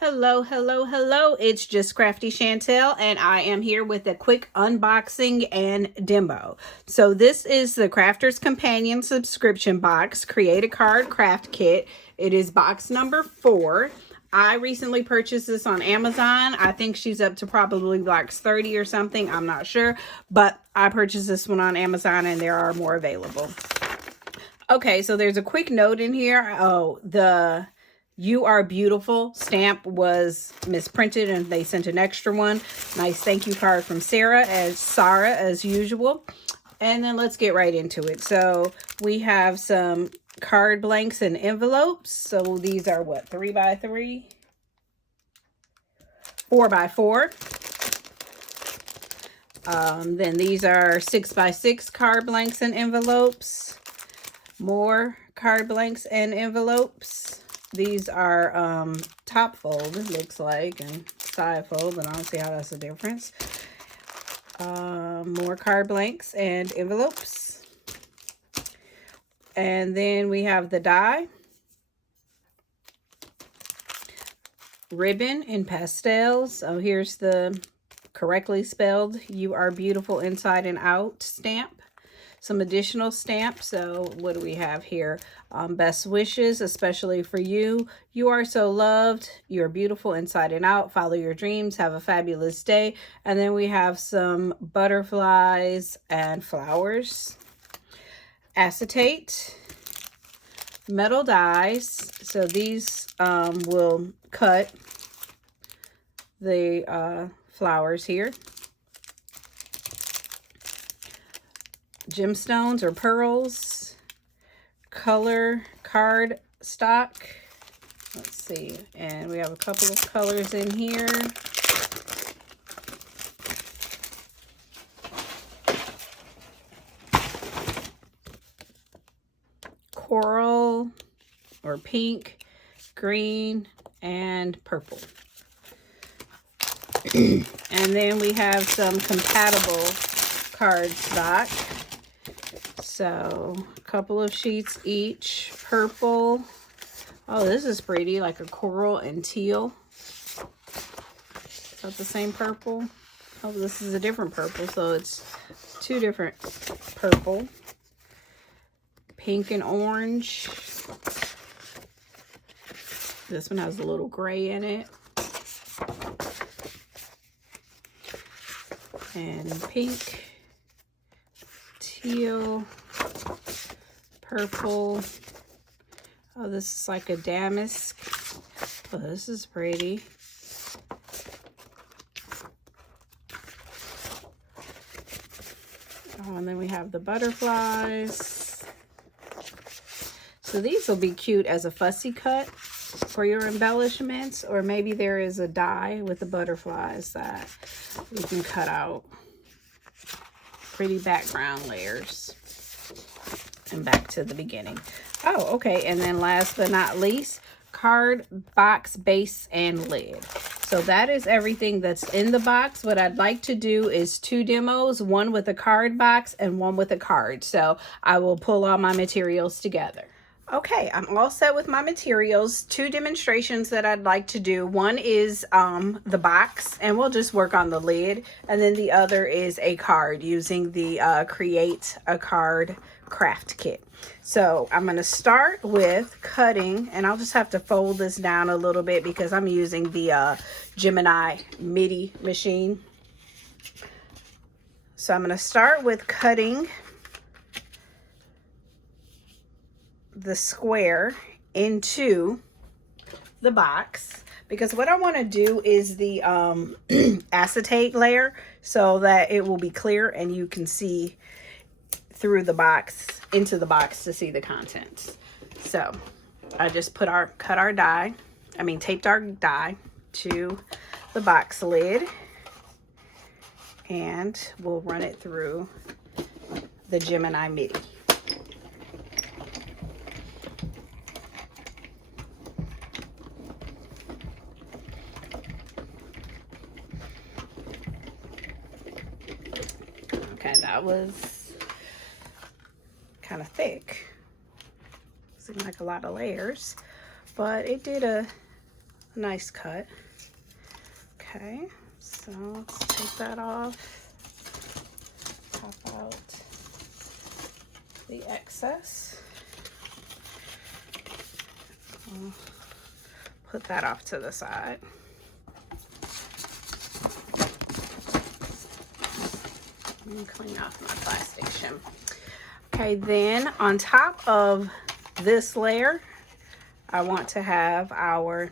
Hello, hello, hello. It's just Crafty Chantel, and I am here with a quick unboxing and demo. So this is the Crafter's Companion subscription box, Create a Card Craft Kit. It is box number 4. I recently purchased this on Amazon. I think she's up to probably like 30 or something. I'm not sure, but I purchased this one on Amazon and there are more available. Okay, so there's a quick note in here. Oh, the "You Are Beautiful" stamp was misprinted and they sent an extra one. Nice thank you card from Sarah as usual. And then let's get right into it. So we have some card blanks and envelopes. So these are what, 3x3? 4x4. Then these are 6x6 card blanks and envelopes. More card blanks and envelopes. These are top fold, it looks like, and side fold, but I don't see how that's a difference. More card blanks and envelopes. And then we have the die. Ribbon in pastels. So here's the correctly spelled "You Are Beautiful Inside and Out" stamp. Some additional stamps. So what do we have here? Best wishes, especially for you. You are so loved. You're beautiful inside and out. Follow your dreams. Have a fabulous day. And then we have some butterflies and flowers. Acetate. Metal dies. So these will cut the flowers here. Gemstones or pearls. Color card stock. Let's see. And we have a couple of colors in here. Coral or pink, green, and purple. And then we have some compatible card stock. So a couple of sheets each. Purple. Oh, this is pretty, like a coral and teal. Is that the same purple? Oh, this is a different purple, so it's two different purple. Pink and orange. This one has a little gray in it. And pink, teal, purple. Oh, this is like a damask. Oh, this is pretty. Oh, and then we have the butterflies. So these will be cute as a fussy cut for your embellishments, or maybe there is a die with the butterflies that we can cut out. Pretty background layers. And back to the beginning. Oh, okay. And then last but not least, card box base and lid. So that is everything that's in the box. What I'd like to do is 2 demos, one with a card box and one with a card. So I will pull all my materials together. Okay, I'm all set with my materials. 2 demonstrations that I'd like to do. One is the box, and we'll just work on the lid. And then the other is a card using the Create a Card Craft Kit. So I'm going to start with cutting, and I'll just have to fold this down a little bit because I'm using the Gemini Midi machine. So I'm going to start with cutting the square into the box, because what I want to do is the acetate layer so that it will be clear and you can see through the box into the box to see the contents. So I just taped our die to the box lid, and we'll run it through the Gemini Midi. Okay, that was kind of thick. Seemed like a lot of layers, but it did a Nice cut. Okay, so let's take that off. Pop out the excess. I'll put that off to the side. And clean off my plastic shim. Okay, then on top of this layer, I want to have our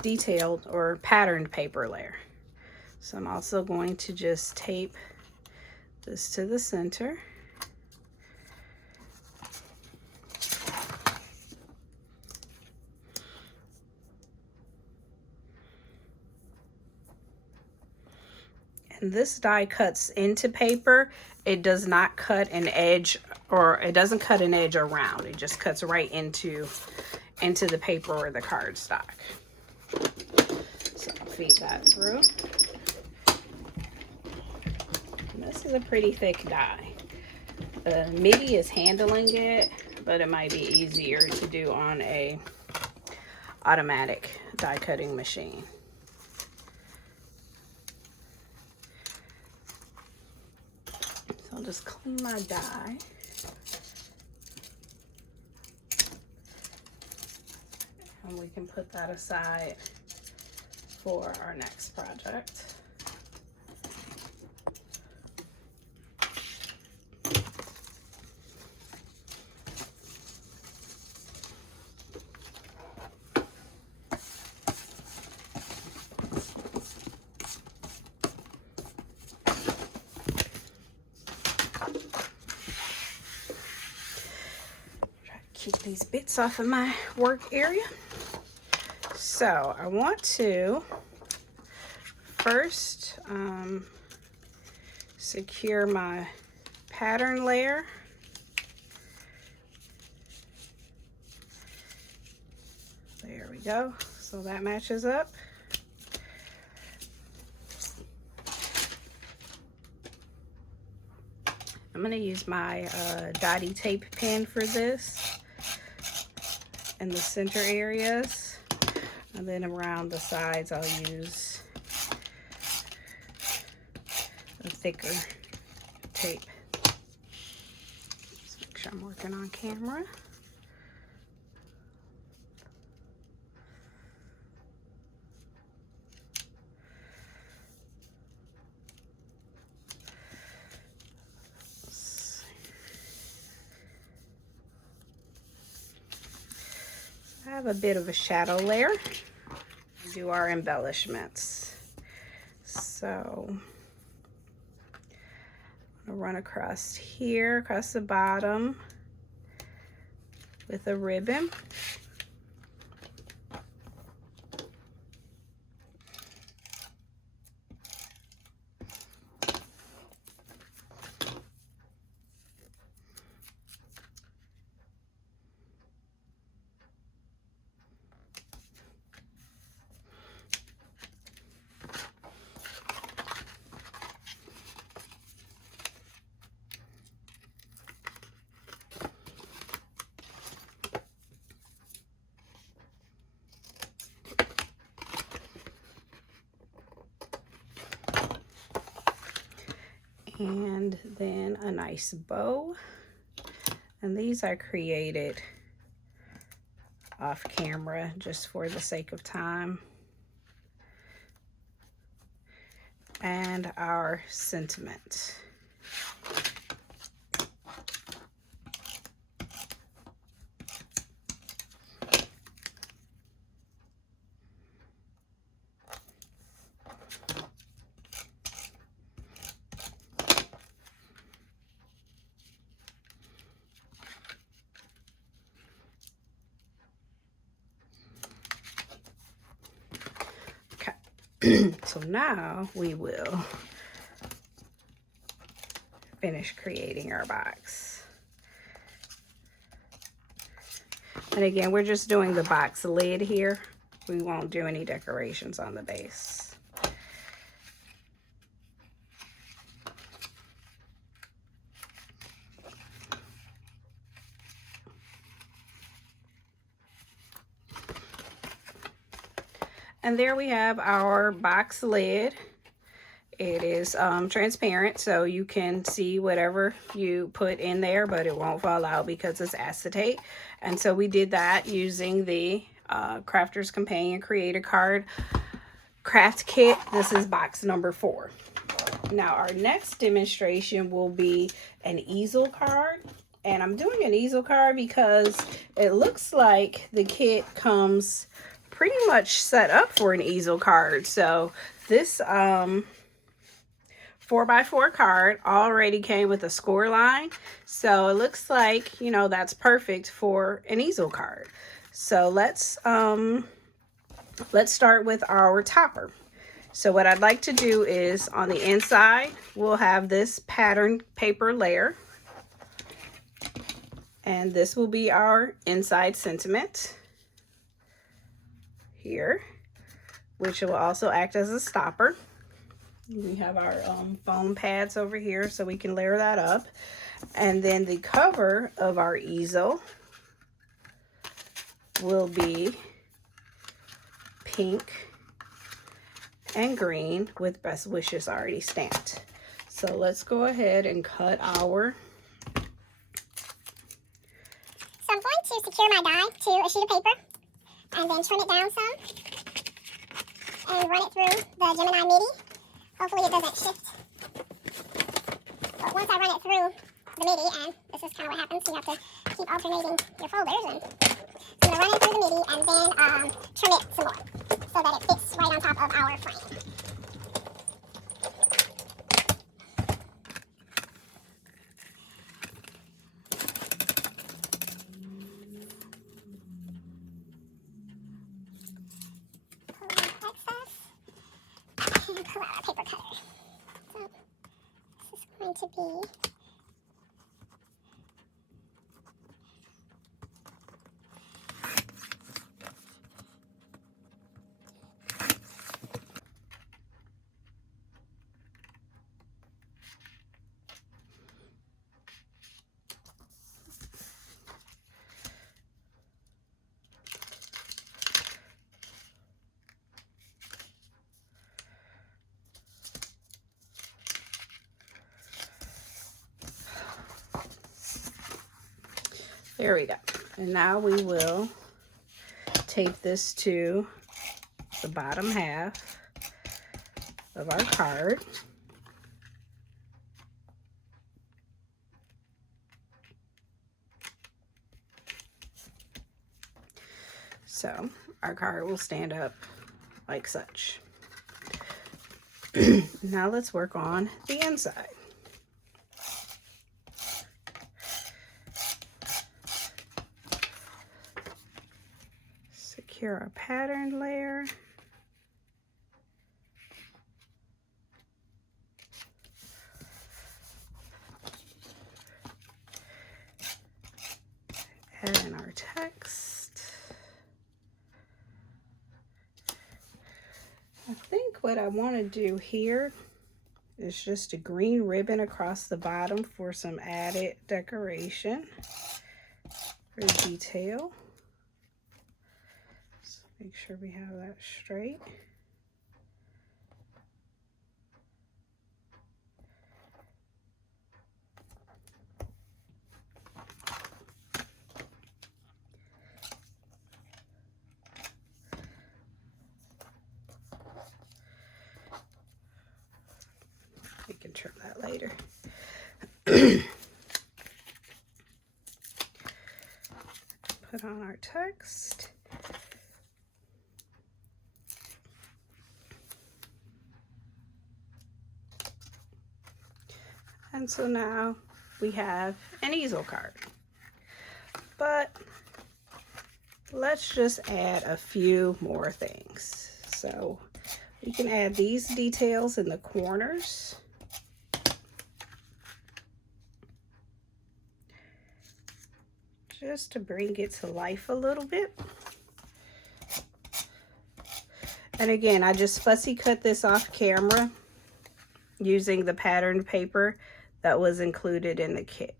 detailed or patterned paper layer. So I'm also going to just tape this to the center. And this die cuts into paper. It does not cut an edge, or it doesn't cut an edge around. It just cuts right into the paper or the cardstock. So I'll feed that through. And this is a pretty thick die. The Midi is handling it, but it might be easier to do on a automatic die cutting machine. So I'll just clean my die. And we can put that aside for our next project. Keep these bits off of my work area. So I want to first secure my pattern layer. There we go. So that matches up. I'm going to use my dotty tape pen for this in the center areas, and then around the sides I'll use a thicker tape. Just make sure I'm working on camera. I have a bit of a shadow layer. Do our embellishments. So I'm gonna run across here, across the bottom with a ribbon. And then a nice bow. And these I created off camera just for the sake of time. And our sentiment. So now we will finish creating our box. And again, we're just doing the box lid here. We won't do any decorations on the base. And there we have our box lid. It is transparent, so you can see whatever you put in there, but it won't fall out because it's acetate. And so we did that using the Crafter's Companion Creator Card Craft Kit. This is box number 4. Now our next demonstration will be an easel card. And I'm doing an easel card because it looks like the kit comes pretty much set up for an easel card. So this 4x4 card already came with a score line. So it looks like, you know, that's perfect for an easel card. So let's start with our topper. So what I'd like to do is on the inside, we'll have this pattern paper layer. And this will be our inside sentiment here, which will also act as a stopper. We have our foam pads over here so we can layer that up. And then the cover of our easel will be pink and green with best wishes already stamped. So let's go ahead and cut our... So I'm going to secure my die to a sheet of paper and then trim it down some and run it through the Gemini Midi. Hopefully it doesn't shift. But once I run it through the Midi, and this is kind of what happens, you have to keep alternating your folders. And so I'm going to run it through the Midi and then trim it some more so that it fits right on top of our frame. Pull out our paper cutter. So this is going to be There we go. And now we will tape this to the bottom half of our card. So our card will stand up like such. Now let's work on the inside. Secure our pattern layer. Add in our text. I think what I want to do here is just a green ribbon across the bottom for some added decoration or detail. So make sure we have that straight. We can trim that later. Put on our text. And so now we have an easel card. But let's just add a few more things. So we can add these details in the corners. Just to bring it to life a little bit. And again, I just fussy cut this off camera using the patterned paper that was included in the kit.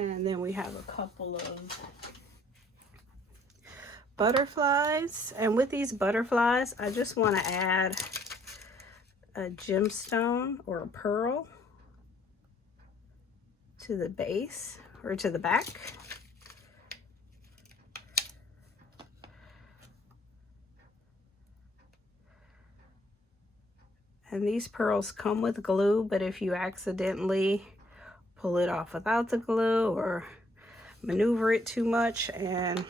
And then we have a couple of butterflies. And with these butterflies, I just want to add a gemstone or a pearl to the base or to the back. And these pearls come with glue, but if you accidentally pull it off without the glue or maneuver it too much and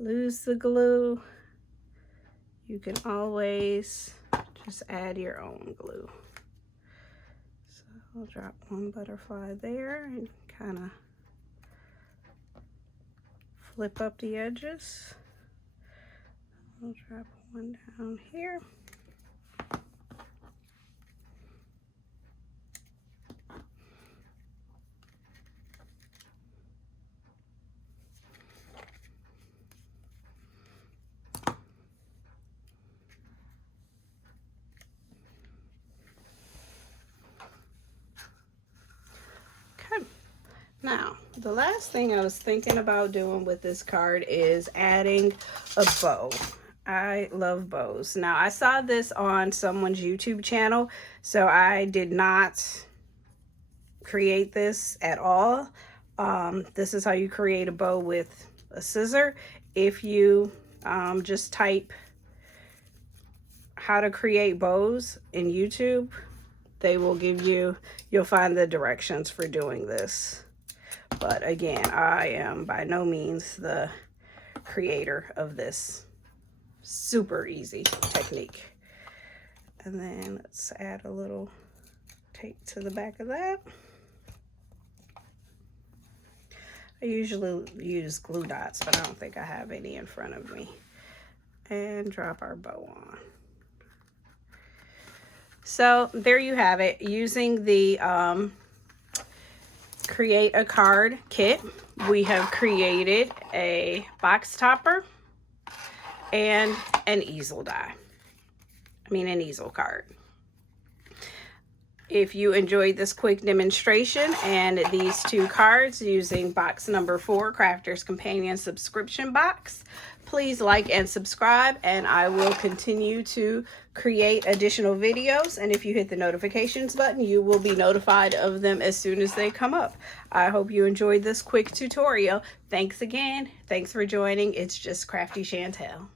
lose the glue, you can always just add your own glue. So I'll drop one butterfly there and kind of flip up the edges. I'll drop one down here. Now, the last thing I was thinking about doing with this card is adding a bow. I love bows. Now, I saw this on someone's YouTube channel, so I did not create this at all. This is how you create a bow with a scissor. If you just type how to create bows in YouTube, they will give you, you'll find the directions for doing this. But again, I am by no means the creator of this super easy technique. And then let's add a little tape to the back of that. I usually use glue dots, but I don't think I have any in front of me. And drop our bow on. So there you have it. Using the Create a Card kit, we have created a box topper and an easel die. An easel card. If you enjoyed this quick demonstration and these two cards using box number 4, Crafter's Companion subscription box, please like and subscribe, and I will continue to create additional videos. And if you hit the notifications button, you will be notified of them as soon as they come up. I hope you enjoyed this quick tutorial. Thanks again. Thanks for joining. It's just Crafty Chantel.